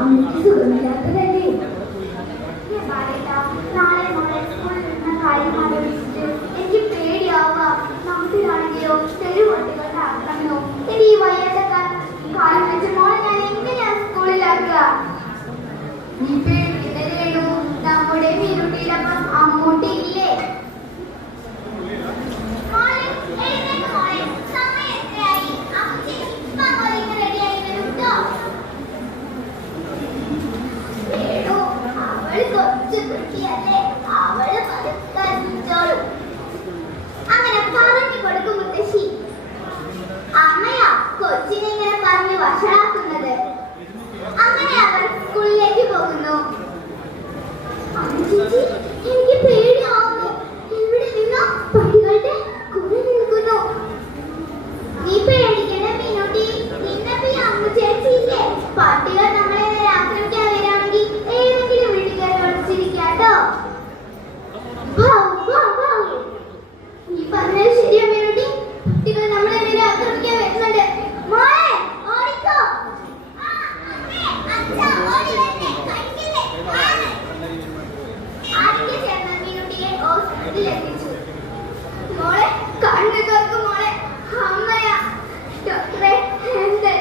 嗯，你就是人家，ഒരു കുറച്ച് കുട്ടിയല്ലേ മോളെ കണ്ണു തുറക്കും മോളെ അമ്മയാ. ഡോക്ടറെ എന്താ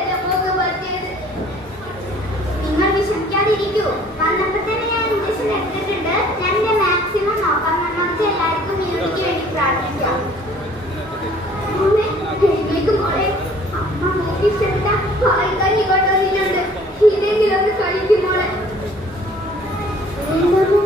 നിങ്ങൾ വിഷമിക്കാതിരിക്കൂ വന്നപ്പോൾ ഞാൻ ഇഞ്ചക്ഷൻ എടുത്തിട്ടുണ്ട്. ഞാൻ മാക്സിമം നോക്കാം. നമുക്ക് എല്ലാവർക്കും വേണ്ടി പ്രാർത്ഥിക്കാം. മോളെ അമ്മ മൂക്കി ചെറുതാ വായിക്കാൻ ഇങ്ങോട്ട് വന്നിട്ടുണ്ട് ഇതെങ്കിലും ഒന്ന് കഴിക്കും മോളെ? എന്താ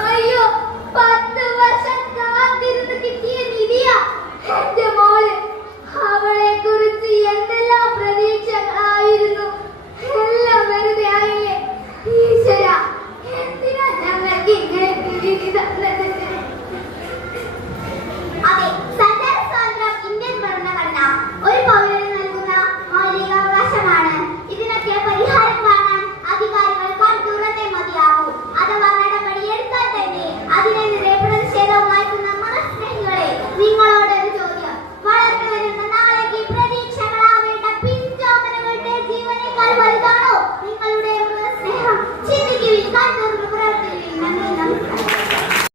അയ്യോ പത്ത് വർഷം കാത്തിരുന്ന് കിട്ടിയ നിധിയ എന്റെ മോൾ. അവളെ കുറിച്ച് എന്തെല്ലാം പ്രതീക്ഷകളായിരുന്നു എല്ലാം വെറുതെ ആയില്ലേ? ഈശ്വര എന്തിനാ ഞങ്ങൾക്ക് ഇങ്ങനെ തന്നത്?